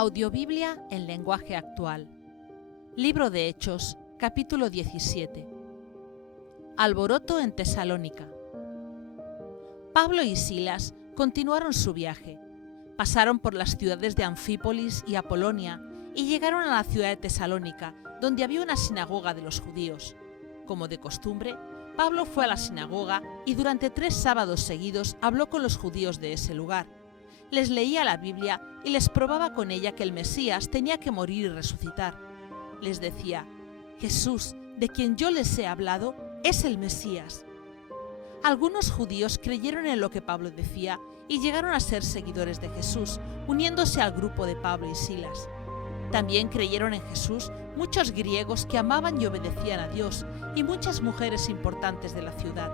Audiobiblia en lenguaje actual. Libro de Hechos, capítulo 17. Alboroto en Tesalónica. Pablo y Silas continuaron su viaje. Pasaron por las ciudades de Anfípolis y Apolonia y llegaron a la ciudad de Tesalónica, donde había una sinagoga de los judíos. Como de costumbre, Pablo fue a la sinagoga y durante 3 sábados seguidos habló con los judíos de ese lugar. Les leía la Biblia y les probaba con ella que el Mesías tenía que morir y resucitar. Les decía: Jesús, de quien yo les he hablado, es el Mesías. Algunos judíos creyeron en lo que Pablo decía y llegaron a ser seguidores de Jesús, uniéndose al grupo de Pablo y Silas. También creyeron en Jesús muchos griegos que amaban y obedecían a Dios y muchas mujeres importantes de la ciudad.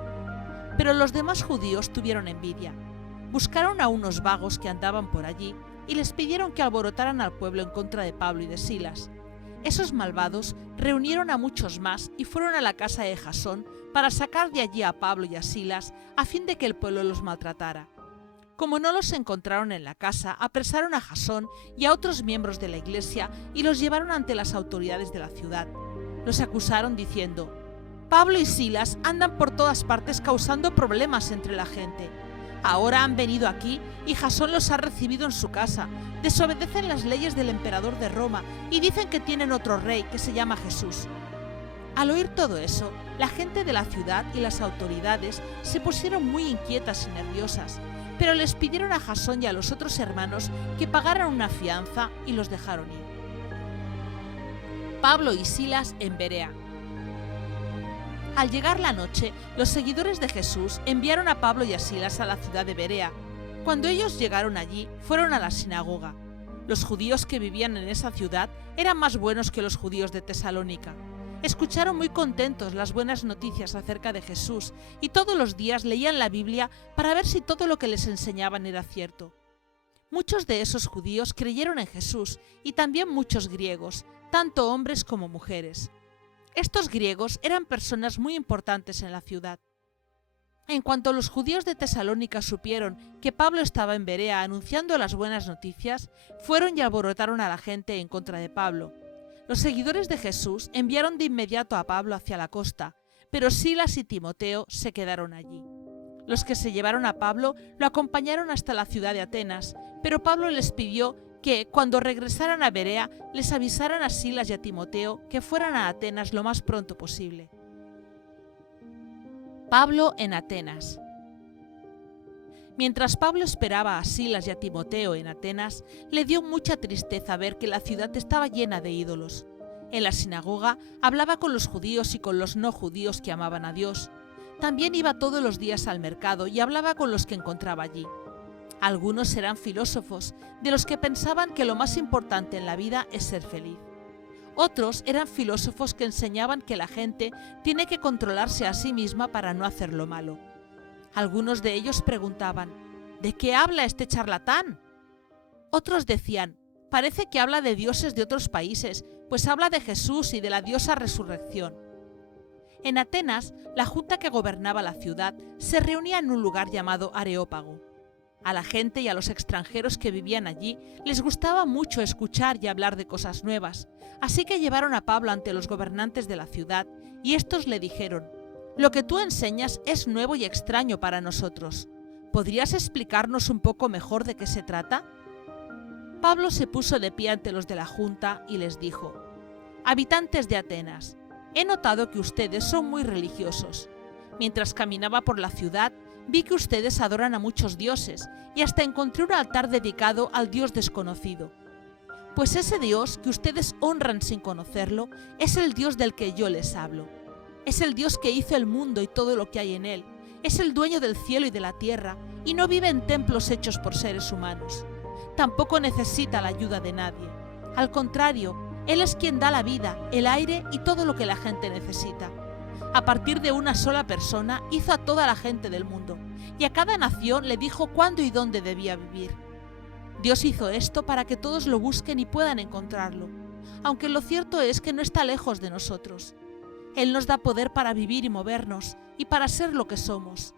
Pero los demás judíos tuvieron envidia. Buscaron a unos vagos que andaban por allí y les pidieron que alborotaran al pueblo en contra de Pablo y de Silas. Esos malvados reunieron a muchos más y fueron a la casa de Jasón para sacar de allí a Pablo y a Silas a fin de que el pueblo los maltratara. Como no los encontraron en la casa, apresaron a Jasón y a otros miembros de la iglesia y los llevaron ante las autoridades de la ciudad. Los acusaron diciendo: Pablo y Silas andan por todas partes causando problemas entre la gente. Ahora han venido aquí y Jasón los ha recibido en su casa, desobedecen las leyes del emperador de Roma y dicen que tienen otro rey que se llama Jesús. Al oír todo eso, la gente de la ciudad y las autoridades se pusieron muy inquietas y nerviosas, pero les pidieron a Jasón y a los otros hermanos que pagaran una fianza y los dejaron ir. Pablo y Silas en Berea. Al llegar la noche, los seguidores de Jesús enviaron a Pablo y a Silas a la ciudad de Berea. Cuando ellos llegaron allí, fueron a la sinagoga. Los judíos que vivían en esa ciudad eran más buenos que los judíos de Tesalónica. Escucharon muy contentos las buenas noticias acerca de Jesús y todos los días leían la Biblia para ver si todo lo que les enseñaban era cierto. Muchos de esos judíos creyeron en Jesús y también muchos griegos, tanto hombres como mujeres. Estos griegos eran personas muy importantes en la ciudad. En cuanto los judíos de Tesalónica supieron que Pablo estaba en Berea anunciando las buenas noticias, fueron y alborotaron a la gente en contra de Pablo. Los seguidores de Jesús enviaron de inmediato a Pablo hacia la costa, pero Silas y Timoteo se quedaron allí. Los que se llevaron a Pablo lo acompañaron hasta la ciudad de Atenas, pero Pablo les pidió que, cuando regresaran a Berea, les avisaran a Silas y a Timoteo que fueran a Atenas lo más pronto posible. Pablo en Atenas. Mientras Pablo esperaba a Silas y a Timoteo en Atenas, le dio mucha tristeza ver que la ciudad estaba llena de ídolos. En la sinagoga hablaba con los judíos y con los no judíos que amaban a Dios. También iba todos los días al mercado y hablaba con los que encontraba allí. Algunos eran filósofos, de los que pensaban que lo más importante en la vida es ser feliz. Otros eran filósofos que enseñaban que la gente tiene que controlarse a sí misma para no hacer lo malo. Algunos de ellos preguntaban: ¿de qué habla este charlatán? Otros decían: parece que habla de dioses de otros países, pues habla de Jesús y de la diosa resurrección. En Atenas, la junta que gobernaba la ciudad se reunía en un lugar llamado Areópago. A la gente y a los extranjeros que vivían allí les gustaba mucho escuchar y hablar de cosas nuevas, así que llevaron a Pablo ante los gobernantes de la ciudad y estos le dijeron: «Lo que tú enseñas es nuevo y extraño para nosotros. ¿Podrías explicarnos un poco mejor de qué se trata?». Pablo se puso de pie ante los de la junta y les dijo: «Habitantes de Atenas, he notado que ustedes son muy religiosos. Mientras caminaba por la ciudad, vi que ustedes adoran a muchos dioses y hasta encontré un altar dedicado al Dios desconocido. Pues ese Dios que ustedes honran sin conocerlo es el Dios del que yo les hablo. Es el Dios que hizo el mundo y todo lo que hay en él. Es el dueño del cielo y de la tierra y no vive en templos hechos por seres humanos. Tampoco necesita la ayuda de nadie. Al contrario, Él es quien da la vida, el aire y todo lo que la gente necesita. A partir de una sola persona hizo a toda la gente del mundo y a cada nación le dijo cuándo y dónde debía vivir. Dios hizo esto para que todos lo busquen y puedan encontrarlo, aunque lo cierto es que no está lejos de nosotros. Él nos da poder para vivir y movernos y para ser lo que somos.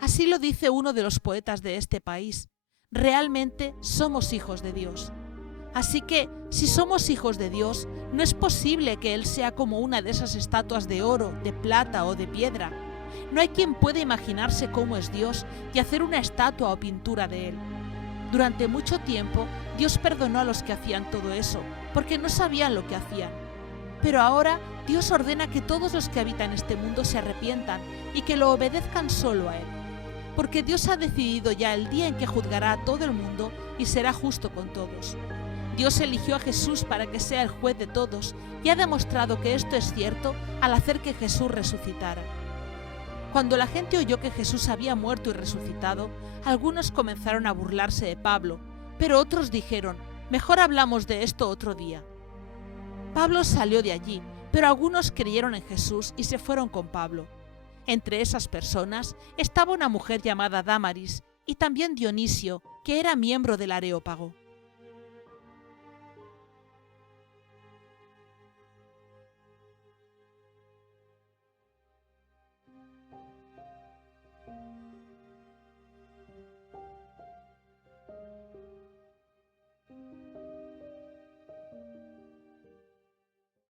Así lo dice uno de los poetas de este país: realmente somos hijos de Dios. Así que, si somos hijos de Dios, no es posible que Él sea como una de esas estatuas de oro, de plata o de piedra. No hay quien pueda imaginarse cómo es Dios y hacer una estatua o pintura de Él. Durante mucho tiempo, Dios perdonó a los que hacían todo eso, porque no sabían lo que hacían. Pero ahora, Dios ordena que todos los que habitan este mundo se arrepientan y que lo obedezcan solo a Él. Porque Dios ha decidido ya el día en que juzgará a todo el mundo y será justo con todos. Dios eligió a Jesús para que sea el juez de todos y ha demostrado que esto es cierto al hacer que Jesús resucitara. Cuando la gente oyó que Jesús había muerto y resucitado, algunos comenzaron a burlarse de Pablo, pero otros dijeron, mejor hablamos de esto otro día. Pablo salió de allí, pero algunos creyeron en Jesús y se fueron con Pablo. Entre esas personas estaba una mujer llamada Dámaris y también Dionisio, que era miembro del Areópago.